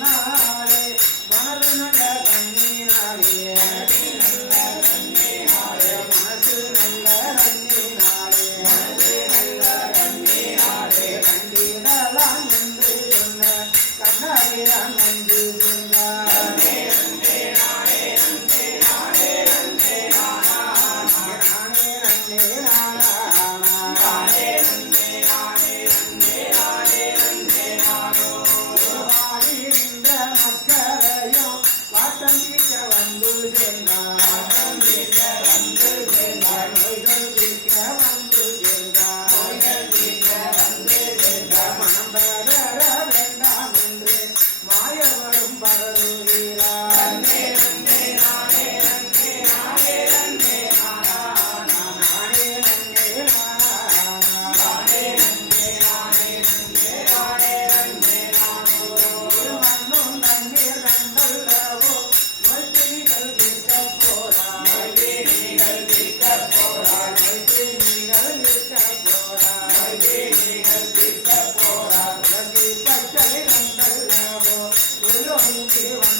என்னன்னா Jagannath Thank you.